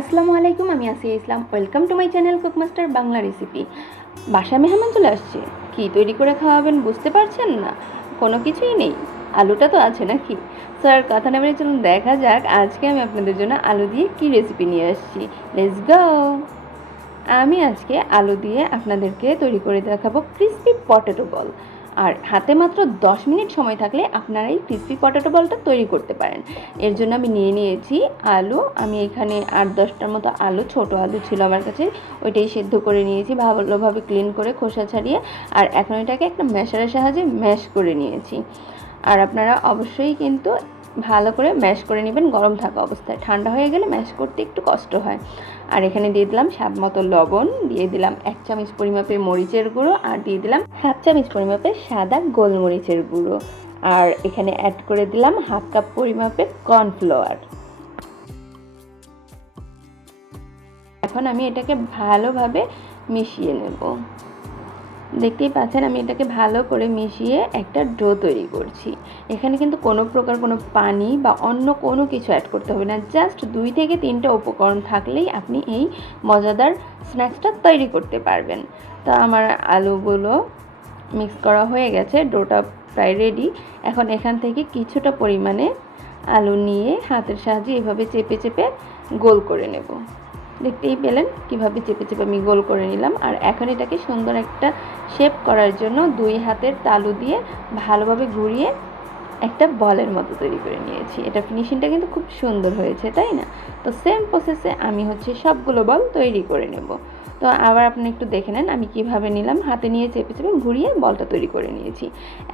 আসসালামু আলাইকুম, আমি Asiya Islam. Welcome to my channel cook master Bangla recipe. বাসায় মেহমান চলে আসছে, কি তৈরি করে খাওয়াবেন বুঝতে পারছেন না? কোনো কিছুই নেই, আলুটা তো আছে নাকি? স্যার কথা না বলে চলুন দেখা যাক আজকে আমি আপনাদের জন্য আলু দিয়ে কি রেসিপি নিয়ে আসছি। Let's go. আমি আজকে আলু দিয়ে আপনাদেরকে তৈরি করে দেখাবো ক্রিসপি পটেটো বল। আর হাতে মাত্র 10 মিনিট সময় থাকলে আপনারা এই ক্রিসপি পটেটো বলটা তৈরি করতে পারেন। এর জন্য আমি নিয়ে নিয়েছি আলু। আমি এখানে 8-10টার মতো আলু, ছোট আলু ছিল আমার কাছে, ওইটাই সেদ্ধ করে নিয়েছি ভালোভাবে ক্লিন করে খোসা ছাড়িয়ে। আর এখন এটাকে একটা ম্যাশারের সাহায্যে ম্যাশ করে নিয়েছি। আর আপনারা অবশ্যই কিন্তু ভালো করে ম্যাশ করে নেবেন গরম থাকা অবস্থায়, ঠান্ডা হয়ে গেলে ম্যাশ করতে একটু কষ্ট হয়। আর এখানে দিয়ে দিলাম স্বাদ মতো লবণ, দিয়ে দিলাম 1 চামচ পরিমাপে মরিচের গুঁড়ো, আর দিয়ে দিলাম 1/2 চামচ পরিমাপে সাদা গোলমরিচের গুঁড়ো। আর এখানে অ্যাড করে দিলাম 1/2 কাপ পরিমাপে কর্নফ্লাওয়ার। এখন আমি এটাকে ভালোভাবে মিশিয়ে নেব। দেখতেই পাচ্ছেন আমি এটাকে ভালো করে মিশিয়ে একটা ডো তৈরি করছি। এখানে কিন্তু কোনো প্রকার কোনো পানি বা অন্য কোনো কিছু অ্যাড করতে হবে না, জাস্ট 2 থেকে 3টা উপকরণ থাকলেই আপনি এই মজাদার স্ন্যাক্সটা তৈরি করতে পারবেন। তো আমার আলুগুলো মিক্স করা হয়ে গেছে, ডোটা প্রায় রেডি। এখন এখান থেকে কিছুটা পরিমাণে আলু নিয়ে হাতের সাহায্যে এভাবে চেপে চেপে গোল করে নেব। দেখতেই পেলেন কিভাবে চেপে চেপে আমি গোল করে নিলাম। আর এখন এটাকে সুন্দর একটা শেপ করার জন্য 2 হাতের তালু দিয়ে ভালোভাবে ঘুরিয়ে একটা বলের মতো তৈরি করে নিয়েছি। এটা ফিনিশিংটা কিন্তু খুব সুন্দর হয়েছে, তাই না? তো সেম প্রসেসে আমি সবগুলো বল তৈরি করে নেব। তো আবার আপনি একটু দেখে নেন আমি কিভাবে নিলাম, হাতে নিয়ে চেপে চেপে ঘুরিয়ে বলটা তৈরি করে নিয়েছি।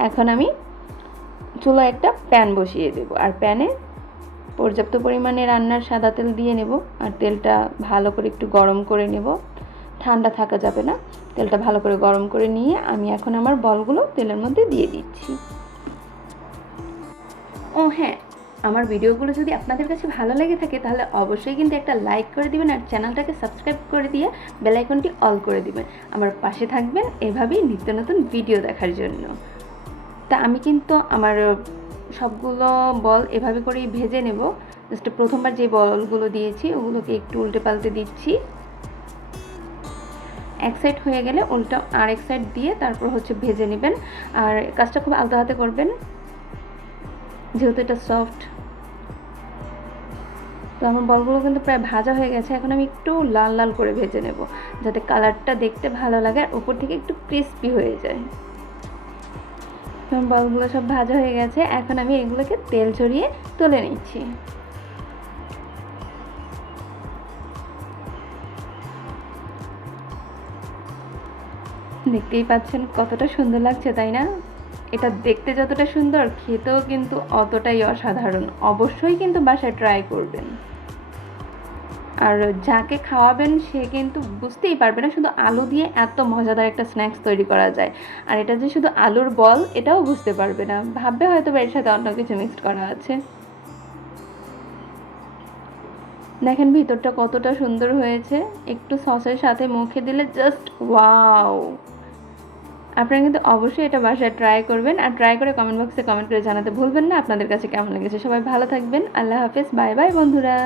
এখন আমি চুলায় একটা প্যান বসিয়ে দেব, আর প্যানে পর্যাপ্ত পরিমাণে রান্নার সাদা তেল দিয়ে নেব। আর তেলটা ভালো করে একটু গরম করে নেব, ঠান্ডা থাকা যাবে না। তেলটা ভালো করে গরম করে নিয়ে আমি এখন আমার বলগুলো তেলের মধ্যে দিয়ে দিচ্ছি। ও হ্যাঁ, আমার ভিডিওগুলো যদি আপনাদের কাছে ভালো লেগে থাকে তাহলে অবশ্যই কিন্তু একটা লাইক করে দিবেন, আর চ্যানেলটাকে সাবস্ক্রাইব করে দিয়ে বেল আইকনটি অল করে দিবেন। আমার পাশে থাকবেন এভাবেই নিত্য নতুন ভিডিও দেখার জন্য। তা আমি কিন্তু আমার সবগুলো বল এভাবে করেই ভেজে নেব। জাস্ট প্রথমবার যে বলগুলো দিয়েছি ওগুলোকে একটু উল্টে পাল্টে দিচ্ছি। এক সাইড হয়ে গেলে উল্টা আরেক সাইড দিয়ে তারপর ভেজে নেবেন। আর কাজটা খুব আলতো হাতে করবেন যেহেতু এটা সফট। তো আমার বলগুলো কিন্তু প্রায় ভাজা হয়ে গেছে। এখন আমি একটু লাল লাল করে ভেজে নেব যাতে কালারটা দেখতে ভালো লাগে আর উপর থেকে একটু ক্রিস্পি হয়ে যায়। বলগুলো সব ভাজা হয়ে গেছে, এখন আমি এগুলোকে তেল ছড়িয়ে তুলে নিচ্ছি। দেখতেই পাচ্ছেন কতটা সুন্দর লাগছে, তাই না? এটা দেখতে যতটা সুন্দর খেতেও কিন্তু অতটাই অসাধারণ। অবশ্যই কিন্তু বাসায় ট্রাই করবেন। আর যাকে খাওয়াবেন সে কিন্তু বুঝতেই পারবে না শুধু আলু দিয়ে এত মজাদার একটা স্ন্যাক্স তৈরি করা যায়। আর এটা যে শুধু আলুর বল এটাও বুঝতে পারবে না, ভাববে হয়তো এর সাথে অন্য কিছু মিক্সড করা আছে। দেখেন ভিতরটা কতটা সুন্দর হয়েছে, একটু সসের সাথে মুখে দিলে জাস্ট ওয়াও। আপনারা কিন্তু অবশ্যই এটা বাসায় ট্রাই করবেন, আর ট্রাই করে কমেন্ট বক্সে কমেন্ট করে জানাতে ভুলবেন না আপনাদের কাছে কেমন লেগেছে। সবাই ভালো থাকবেন, আল্লাহ হাফেজ, বাই বাই বন্ধুরা।